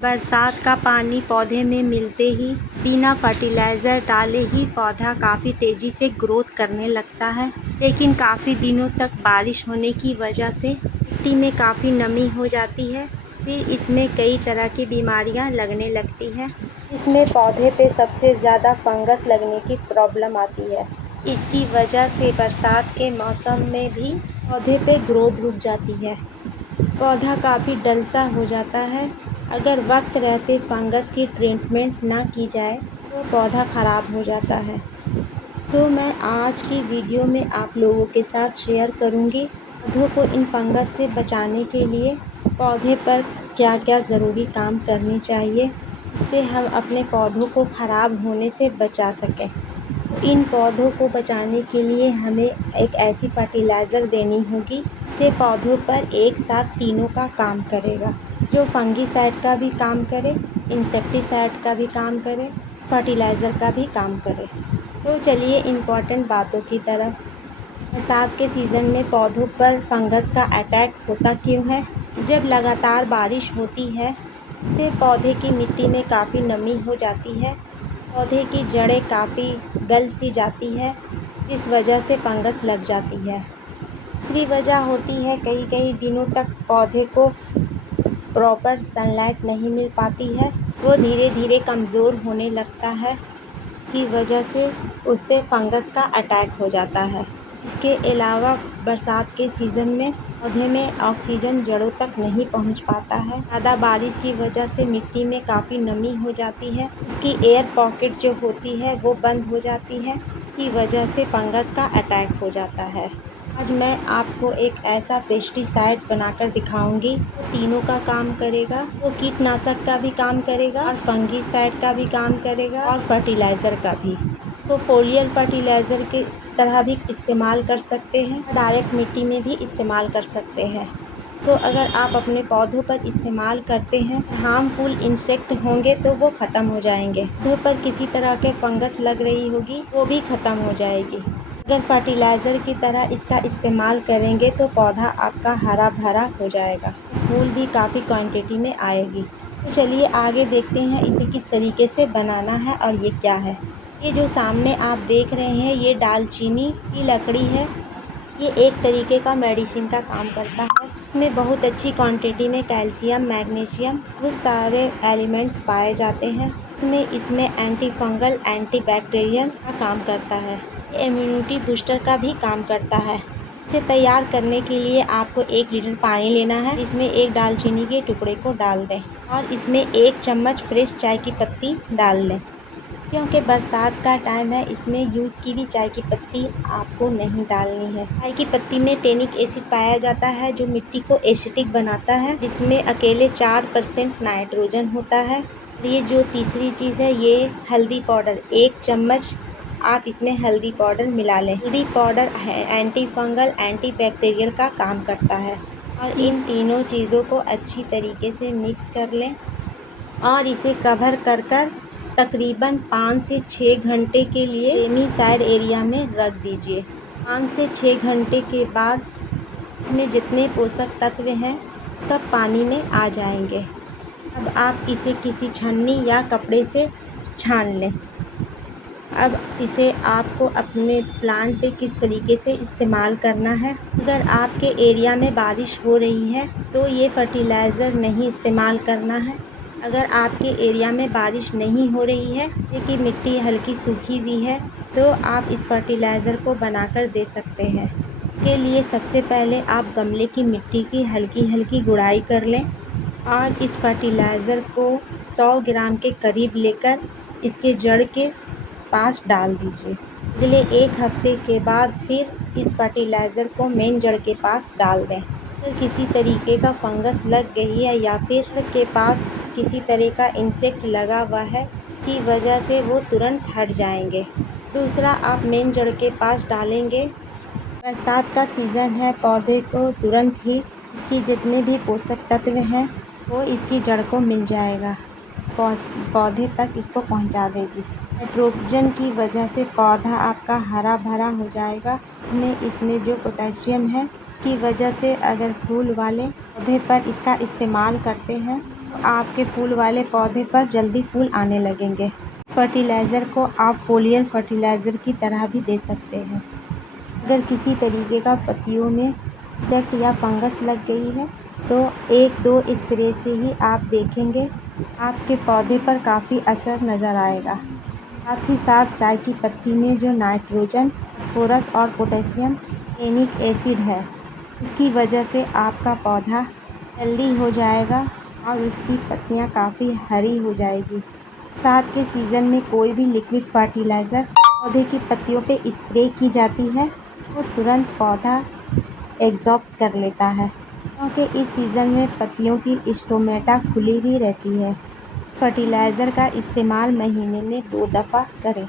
बरसात का पानी पौधे में मिलते ही बिना फर्टिलाइज़र डाले ही पौधा काफ़ी तेज़ी से ग्रोथ करने लगता है। लेकिन काफ़ी दिनों तक बारिश होने की वजह से मिट्टी में काफ़ी नमी हो जाती है। फिर इसमें कई तरह की बीमारियां लगने लगती हैं। इसमें पौधे पे सबसे ज़्यादा फंगस लगने की प्रॉब्लम आती है। इसकी वजह से बरसात के मौसम में भी पौधे पे ग्रोथ रुक जाती है। पौधा काफ़ी डल सा हो जाता है। अगर वक्त रहते फंगस की ट्रीटमेंट ना की जाए तो पौधा ख़राब हो जाता है। तो मैं आज की वीडियो में आप लोगों के साथ शेयर करूंगी पौधों को इन फंगस से बचाने के लिए पौधे पर क्या क्या ज़रूरी काम करने चाहिए, जिससे हम अपने पौधों को ख़राब होने से बचा सकें। इन पौधों को बचाने के लिए हमें एक ऐसी फर्टिलाइज़र देनी होगी जिससे पौधों पर एक साथ तीनों का काम करेगा, जो फंगीसाइड का भी काम करे, इंसेक्टिसाइड का भी काम करे, फर्टिलाइज़र का भी काम करे। तो चलिए इम्पॉर्टेंट बातों की तरफ। बरसात के सीज़न में पौधों पर फंगस का अटैक होता क्यों है? जब लगातार बारिश होती है इससे पौधे की मिट्टी में काफ़ी नमी हो जाती है। पौधे की जड़ें काफ़ी गल सी जाती है, इस वजह से फंगस लग जाती है। दूसरी वजह होती है कई दिनों तक पौधे को प्रॉपर सनलाइट नहीं मिल पाती है, वो धीरे धीरे कमज़ोर होने लगता है, की वजह से उस पर फंगस का अटैक हो जाता है। इसके अलावा बरसात के सीज़न में पौधे में ऑक्सीजन जड़ों तक नहीं पहुंच पाता है। ज़्यादा बारिश की वजह से मिट्टी में काफ़ी नमी हो जाती है, उसकी एयर पॉकेट जो होती है वो बंद हो जाती है, की वजह से फंगस का अटैक हो जाता है। आज मैं आपको एक ऐसा पेस्टिसाइड बनाकर दिखाऊंगी वो तीनों का काम करेगा। वो कीटनाशक का भी काम करेगा और फंगीसाइड का भी काम करेगा और फर्टिलाइज़र का भी। तो फोलियर फर्टिलाइज़र की तरह भी इस्तेमाल कर सकते हैं और डायरेक्ट मिट्टी में भी इस्तेमाल कर सकते हैं। तो अगर आप अपने पौधों पर इस्तेमाल करते हैं, हार्मफुल इंसेक्ट होंगे तो वो ख़त्म हो जाएंगे। पौधों पर किसी तरह के फंगस लग रही होगी वो भी ख़त्म हो जाएगी। अगर फर्टिलाइज़र की तरह इसका इस्तेमाल करेंगे तो पौधा आपका हरा भरा हो जाएगा, फूल भी काफ़ी क्वांटिटी में आएगी। तो चलिए आगे देखते हैं इसे किस तरीके से बनाना है और ये क्या है। ये जो सामने आप देख रहे हैं ये दालचीनी की लकड़ी है। ये एक तरीके का मेडिसिन का काम करता है। इसमें बहुत अच्छी क्वांटिटी में कैल्शियम, मैग्नीशियम, बहुत सारे एलिमेंट्स पाए जाते हैं। इसमें एंटी फंगल, एंटी बैक्टीरियल का काम करता है। इम्यूनिटी बूस्टर का भी काम करता है। इसे तैयार करने के लिए आपको 1 लीटर पानी लेना है। इसमें एक दालचीनी के टुकड़े को डाल दें और इसमें 1 चम्मच फ्रेश चाय की पत्ती डाल लें। क्योंकि बरसात का टाइम है, इसमें यूज़ की भी चाय की पत्ती आपको नहीं डालनी है। चाय की पत्ती में टेनिक एसिड पाया जाता है जो मिट्टी को एसिडिक बनाता है। इसमें अकेले 4% नाइट्रोजन होता है। ये जो तीसरी चीज़ है ये हल्दी पाउडर, 1 चम्मच आप इसमें हल्दी पाउडर मिला लें। हल्दी powder anti fungal, anti bacterial का काम करता है। और इन तीनों चीज़ों को अच्छी तरीके से मिक्स कर लें और इसे कवर कर तकरीबन 5 से 6 घंटे के लिए सेमी साइड एरिया में रख दीजिए। 5 से 6 घंटे के बाद इसमें जितने पोषक तत्व हैं सब पानी में आ जाएंगे। अब आप इसे किसी छन्नी या कपड़े से छान लें। अब इसे आपको अपने प्लांट पे किस तरीके से इस्तेमाल करना है। अगर आपके एरिया में बारिश हो रही है तो ये फर्टिलाइज़र नहीं इस्तेमाल करना है। अगर आपके एरिया में बारिश नहीं हो रही है लेकिन मिट्टी हल्की सूखी हुई है तो आप इस फर्टिलाइज़र को बनाकर दे सकते हैं। इसके लिए सबसे पहले आप गमले की मिट्टी की हल्की हल्की गुड़ाई कर लें और इस फर्टिलाइज़र को 100 ग्राम के करीब लेकर इसके जड़ के पास डाल दीजिए। अगले 1 हफ्ते के बाद फिर इस फर्टिलाइज़र को मेन जड़ के पास डाल दें। अगर किसी तरीके का फंगस लग गई है या फिर के पास किसी तरह का इंसेक्ट लगा हुआ है की वजह से वो तुरंत हट जाएंगे। दूसरा, आप मेन जड़ के पास डालेंगे। बरसात का सीज़न है, पौधे को तुरंत ही इसकी जितने भी पोषक तत्व हैं वो इसकी जड़ को मिल जाएगा, पौधे तक इसको पहुंचा देगी। नाइट्रोजन की वजह से पौधा आपका हरा भरा हो जाएगा। इसमें जो पोटेशियम है की वजह से अगर फूल वाले पौधे पर इसका इस्तेमाल करते हैं आपके फूल वाले पौधे पर जल्दी फूल आने लगेंगे। फर्टिलाइज़र को आप फोलियर फर्टिलाइज़र की तरह भी दे सकते हैं। अगर किसी तरीके का पत्तियों में इंसेक्ट या फंगस लग गई है तो 1-2 स्प्रे से ही आप देखेंगे आपके पौधे पर काफ़ी असर नज़र आएगा। साथ ही साथ चाय की पत्ती में जो नाइट्रोजन, फास्फोरस और पोटेशियम एनिक एसिड है, उसकी वजह से आपका पौधा हेल्दी हो जाएगा और उसकी पत्तियां काफ़ी हरी हो जाएगी। बरसात के सीज़न में कोई भी लिक्विड फर्टिलाइज़र पौधे की पत्तियों पे स्प्रे की जाती है तो तुरंत पौधा एग्जॉस्ट कर लेता है, क्योंकि इस सीज़न में पत्तियों की स्टोमेटा खुली भी रहती है। फर्टिलाइज़र का इस्तेमाल महीने में 2 दफ़ा करें।